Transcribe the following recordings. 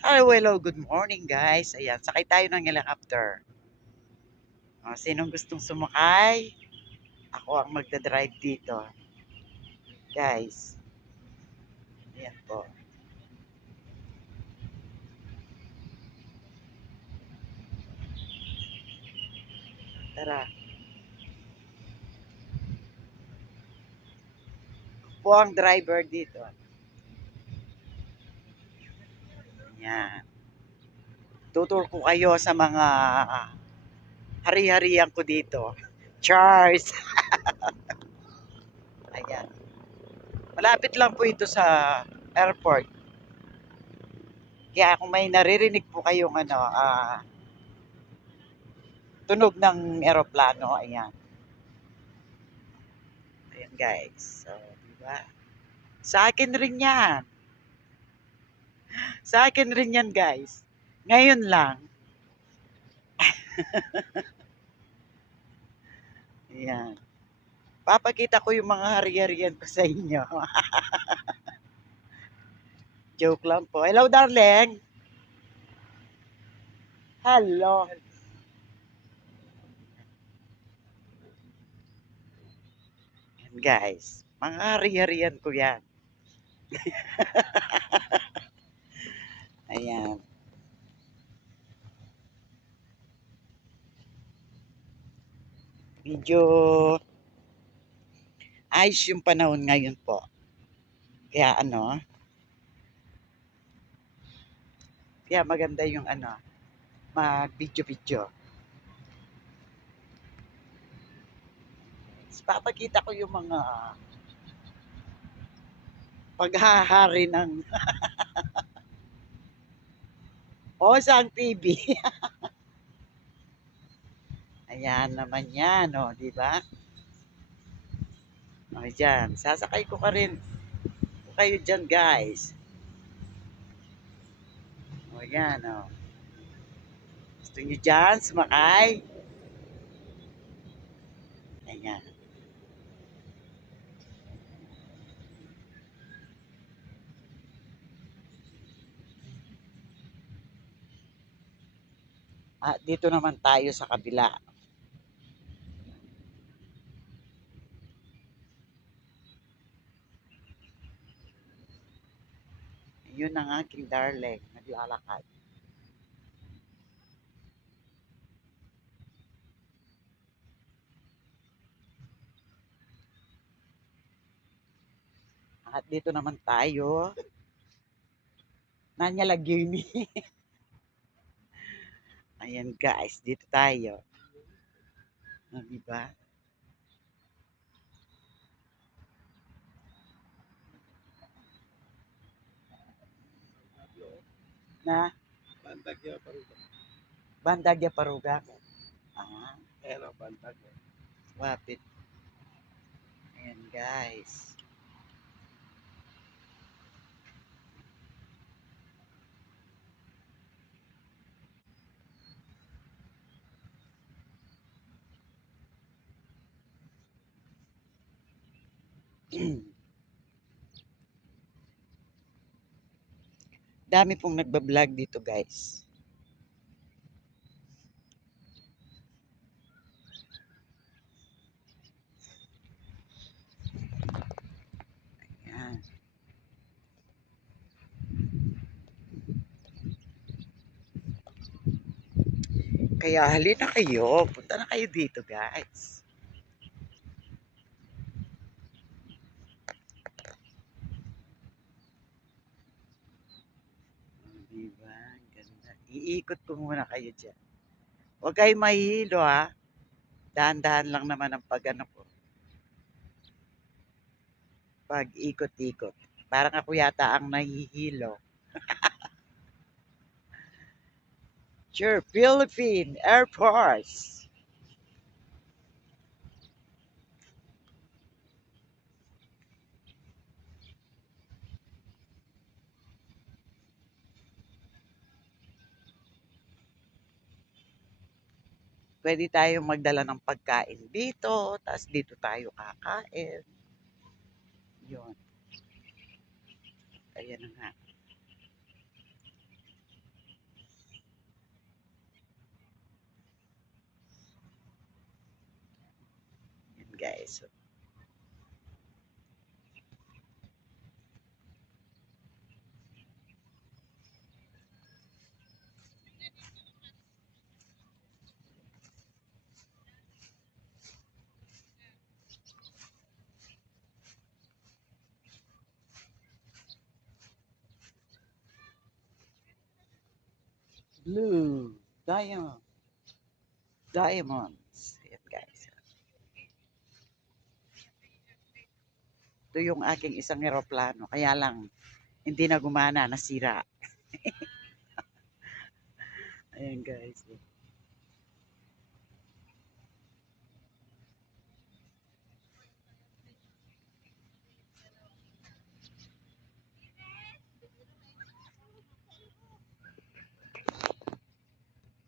Hello, good morning guys. Ayan, sakay tayo ng helicopter. Sinong gustong sumakay? Ako ang magdadrive dito. Guys, ayan po. Tara. Ako po ang driver dito. Ayan. Tutur ko kayo sa mga hari-harian ko dito. Charles! Ayan. Malapit lang po ito sa airport. Kaya kung may naririnig po kayong tunog ng eroplano, ayan. Ayan guys. So, diba? Sa akin rin yan. Sa akin rin yan guys. Ngayon lang. Ayan. Papakita ko yung mga hari-harian ko sa inyo. Joke lang po. Hello darling. Hello. Ayan guys. Mga hari-harian ko yan. Ayan. Medyo ayos yung panahon ngayon po. Kaya kaya maganda yung mag-video-video. Papakita ko yung mga paghahari ng Osang TV. Ayan naman yan, di ba? O, dyan. Sasakay ko ka rin. Kayo dyan, guys. O, yan, Gusto nyo dyan, sumakay? Ayan. Dito naman tayo sa kabila. Yun ang aking darling. Naglalakad. At dito naman tayo. Nanya Laguni. Ayan, guys. Dito tayo. Diba? Na? Bandagya Paruga. Bandagya Paruga. Ayan o, Bandagya. Wapit. Ayan, guys. Dami pong nagbablog dito, guys. Ayan. Kaya halina kayo. Punta na kayo dito, guys. Diba? Ganda. Iikot ko muna kayo dyan. Huwag kayo mahihilo, ha. Dahan-dahan lang naman ang ko. Pag ikot-ikot. Parang ako yata ang nahihilo. Sure, Philippine Air Force. Pwede tayong magdala ng pagkain dito, tapos dito tayo kakain. Yun. Ayan na nga. guys. Blue. Diamonds. Ayan guys. Ito yung aking isang eroplano. Kaya lang, hindi na gumana, nasira. Ayan guys.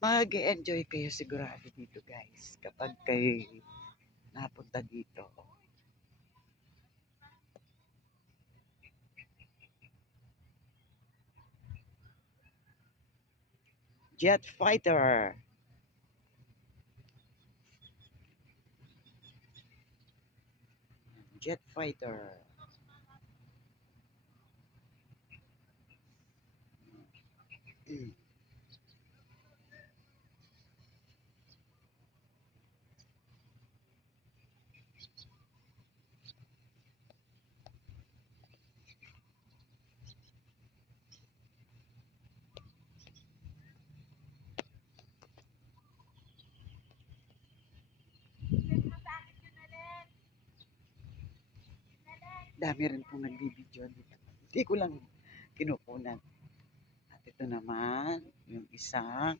Mag-enjoy kayo sigurado dito guys. Kapag kayo napunta dito. Jet fighter. Jet fighter. Mm. Dami rin pong nagbibideo dito. Hindi ko lang kinukunan. At ito naman, yung isang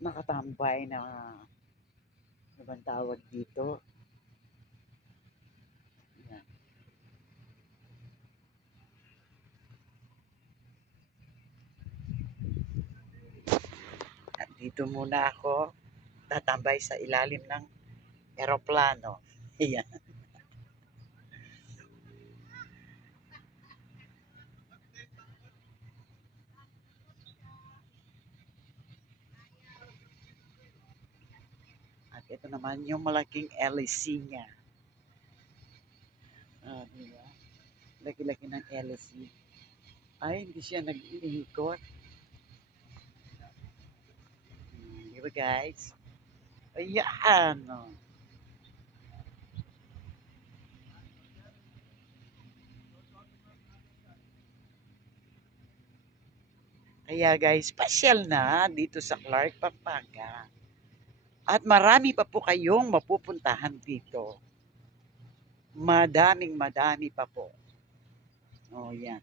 nakatambay na ano bang tawag dito? Yan. At dito muna ako tatambay sa ilalim ng eroplano. Ayan. At ito naman yung malaking LEC niya. Diba? Laki-laki ng LEC. Ay, hindi siya nag-iikot. Diba guys? Ayan. Oh. Kaya guys, pasyal na dito sa Clark, Pampanga. At marami pa po kayong mapupuntahan dito. Madami pa po. Oh, yan.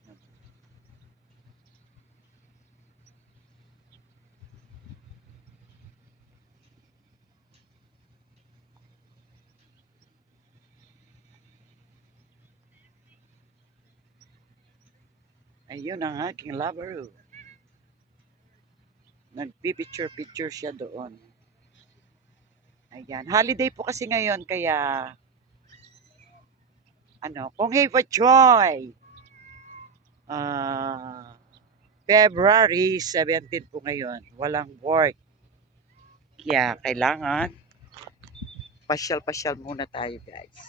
Ayun ang aking lover. Nagpipicture-picture siya doon. Ayan. Holiday po kasi ngayon, kaya kung have a joy. February 17 po ngayon. Walang work. Kaya kailangan pasyal-pasyal muna tayo guys.